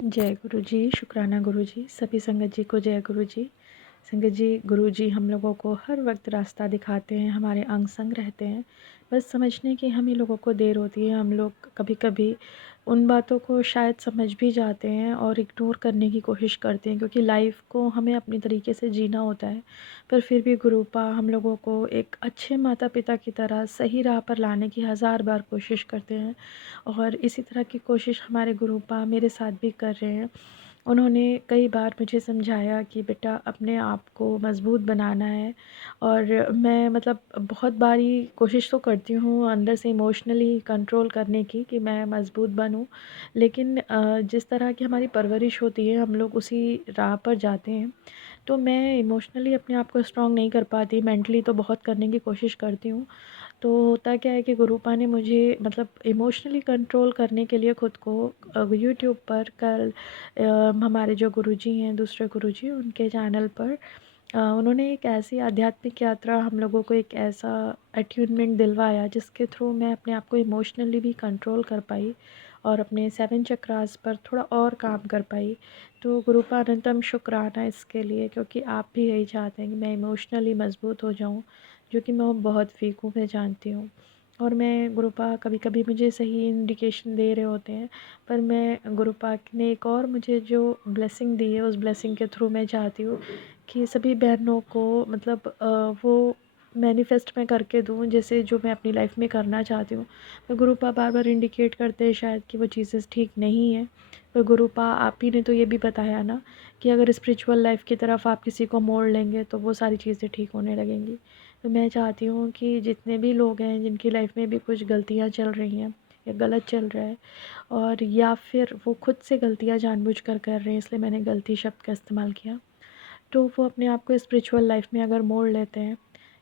जय गुरु जी, शुक्राना गुरु जी, सभी संगत जी को जय गुरु जी। संगत जी, गुरु जी हम लोगों को हर वक्त रास्ता दिखाते हैं, हमारे अंग संग रहते हैं। बस समझने की हम ही लोगों को देर होती है। हम लोग कभी-कभी उन बातों को शायद समझ भी जाते हैं और इग्नोर करने की कोशिश करते हैं, क्योंकि लाइफ को हमें अपनी तरीके से जीना होता है। पर फिर भी गुरुपा हम लोगों को एक अच्छे माता-पिता की तरह सही राह पर लाने की हज़ार बार कोशिश करते हैं। और इसी तरह की कोशिश हमारे गुरुपा मेरे साथ भी कर रहे हैं। उन्होंने कई बार मुझे समझाया कि बेटा अपने आप को मज़बूत बनाना है। और मैं मतलब बहुत बारी कोशिश तो करती हूँ अंदर से इमोशनली कंट्रोल करने की कि मैं मज़बूत बनूँ। लेकिन जिस तरह की हमारी परवरिश होती है हम लोग उसी राह पर जाते हैं। तो मैं इमोशनली अपने आप को स्ट्रॉन्ग नहीं कर पाती, मेंटली तो बहुत करने की कोशिश करती हूँ। तो होता क्या है कि गुरुपा ने मुझे मतलब इमोशनली कंट्रोल करने के लिए ख़ुद को यूट्यूब पर कल हमारे जो गुरुजी हैं, दूसरे गुरुजी, उनके चैनल पर उन्होंने एक ऐसी आध्यात्मिक यात्रा हम लोगों को एक ऐसा अट्यूनमेंट दिलवाया जिसके थ्रू मैं अपने आप को इमोशनली भी कंट्रोल कर पाई और अपने 7 चक्रास पर थोड़ा और काम कर पाई। तो गुरुपा अनंतम शुक्राना इसके लिए, क्योंकि आप भी यही चाहते हैं कि मैं इमोशनली मज़बूत हो जाऊँ, जो कि मैं बहुत वीक हूँ, मैं जानती हूँ। और मैं गुरुपा कभी-कभी मुझे सही इंडिकेशन दे रहे होते हैं, पर मैं गुरुपा ने एक और मुझे जो ब्लेसिंग दी है, उस ब्लेसिंग के थ्रू मैं चाहती हूँ कि सभी बहनों को मतलब वो मैनिफेस्ट मैं करके दूँ, जैसे जो मैं अपनी लाइफ में करना चाहती हूँ। तो गुरुपा बार-बार इंडिकेट करते हैं शायद कि वो चीज़ें ठीक नहीं हैं। पर गुरुपा आप ही ने तो ये भी बताया ना कि अगर स्पिरिचुअल लाइफ की तरफ आप किसी को मोड़ लेंगे तो वो सारी चीज़ें ठीक होने लगेंगी। तो मैं चाहती हूँ कि जितने भी लोग हैं जिनकी लाइफ में भी कुछ गलतियाँ चल रही हैं या गलत चल रहा है, और या फिर वो खुद से गलतियाँ जानबूझकर कर रहे हैं, इसलिए मैंने गलती शब्द का इस्तेमाल किया, तो वो अपने आप को स्पिरिचुअल लाइफ में अगर मोड़ लेते हैं,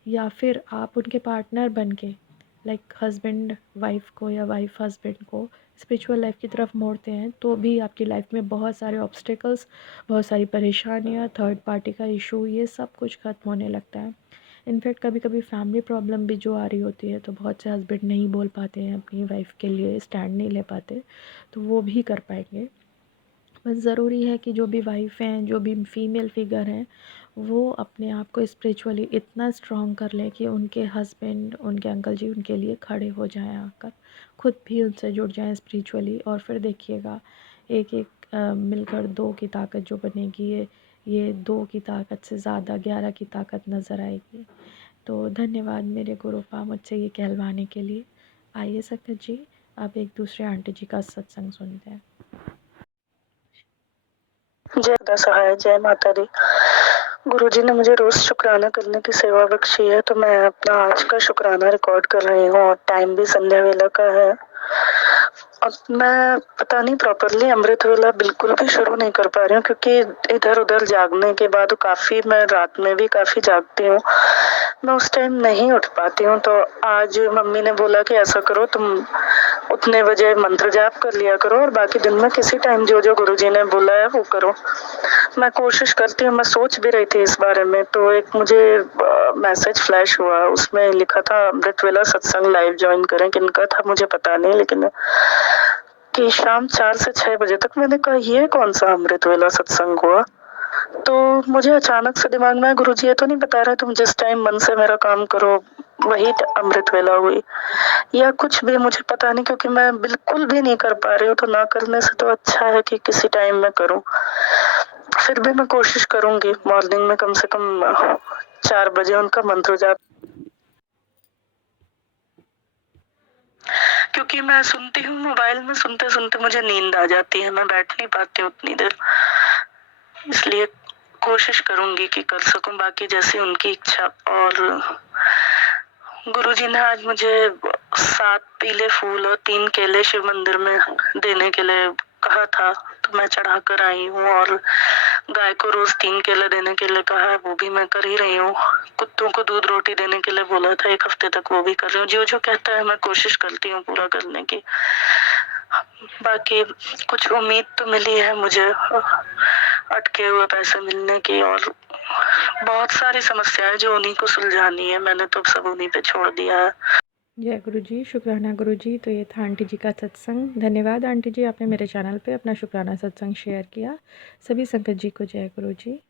या फिर आप उनके पार्टनर बन के लाइक हस्बैंड वाइफ को या वाइफ हस्बैंड को स्पिरिचुअल लाइफ की तरफ मोड़ते हैं, तो भी आपकी लाइफ में बहुत सारे ऑब्स्टिकल्स, बहुत सारी परेशानियाँ, थर्ड पार्टी का इशू, ये सब कुछ ख़त्म होने लगता है। इनफैक्ट कभी-कभी फैमिली प्रॉब्लम भी जो आ रही होती है, तो बहुत से हस्बैंड नहीं बोल पाते हैं अपनी वाइफ के लिए, स्टैंड नहीं ले पाते, तो वो भी कर पाएंगे। बस ज़रूरी है कि जो भी वाइफ़ हैं, जो भी फीमेल फिगर हैं, वो अपने आप को स्पिरिचुअली इतना स्ट्रॉन्ग कर लें कि उनके हस्बैंड, उनके अंकल जी उनके लिए खड़े हो जाएँ आकर, खुद भी उनसे जुड़ जाएँ स्पिरिचुअली। और फिर देखिएगा एक-एक मिलकर 2 की ताकत जो बनेगी, ये 2 की ताकत से ज़्यादा 11 की ताकत नज़र आएगी। तो धन्यवाद मेरे गुरुपा मुझसे ये कहलवाने के लिए। आइए संगत जी, अब एक दूसरे आंटी जी का सत्संग सुनते हैं। जय खुदा सहाय, जय माता दी। गुरुजी ने मुझे रोज शुक्राना करने की सेवा बख्शी है, तो मैं अपना आज का शुक्राना रिकॉर्ड कर रही हूँ और टाइम भी संध्या वेला का है। अब मैं पता नहीं प्रॉपरली अमृत वेला बिल्कुल भी शुरू नहीं कर पा रही हूँ, क्योंकि इधर उधर जागने के बाद काफ़ी मैं रात में भी काफ़ी जागती हूँ, मैं उस टाइम नहीं उठ पाती हूँ। तो आज मम्मी ने बोला कि ऐसा करो, तुम उतने बजे मंत्र जाप कर लिया करो और बाकी दिन में किसी टाइम जो जो गुरुजी ने बोला है वो करो। मैं कोशिश करती हूँ, मैं सोच भी रही थी इस बारे में, तो एक मुझे मैसेज फ्लैश हुआ, उसमें लिखा था अमृत वेला सत्संग लाइव ज्वाइन करें, किनका था मुझे पता नहीं, लेकिन कि शाम 4 से 6 बजे तक। मैंने कहा ये कौन सा अमृत वेला सत्संग हुआ? तो मुझे अचानक से दिमाग में, गुरुजी ये तो नहीं बता रहे तुम जिस टाइम मन से मेरा काम करो वही अमृत वेला हुई, या कुछ भी मुझे पता नहीं, क्योंकि मैं बिल्कुल भी नहीं कर पा रही हूँ। तो ना करने से तो अच्छा है कि किसी टाइम में करूँ। फिर भी मैं कोशिश करूंगी मॉर्निंग में कम से कम 4 बजे उनका मंत्र जाप, क्योंकि मैं सुनती हूँ मोबाइल में, सुनते सुनते मुझे नींद आ जाती है, मैं बैठ नहीं पाती हूँ उतनी देर, इसलिए कोशिश करूंगी कि कर सकूं, बाकी जैसी उनकी इच्छा। और गुरुजी ने आज मुझे 7 पीले फूल और 3 केले शिव मंदिर में देने के लिए कहा था, तो मैं चढ़ा कर आई हूँ। और गाय को रोज 3 केले देने के लिए कहा है, वो भी मैं कर ही रही हूँ। कुत्तों को दूध रोटी देने के लिए बोला था 1 हफ्ते तक, वो भी कर रही हूँ। जो जो कहता है मैं कोशिश करती हूँ पूरा करने की। बाकी कुछ उम्मीद तो मिली है मुझे अटके हुए पैसे मिलने की, और बहुत सारी समस्याएं जो उन्हीं को सुलझानी है, मैंने तो सब उन्हीं पे छोड़ दिया है। जय गुरु जी, शुक्राना गुरु जी। तो ये था आंटी जी का सत्संग। धन्यवाद आंटी जी, आपने मेरे चैनल पे अपना शुक्राना सत्संग शेयर किया। सभी संगत जी को जय गुरु जी।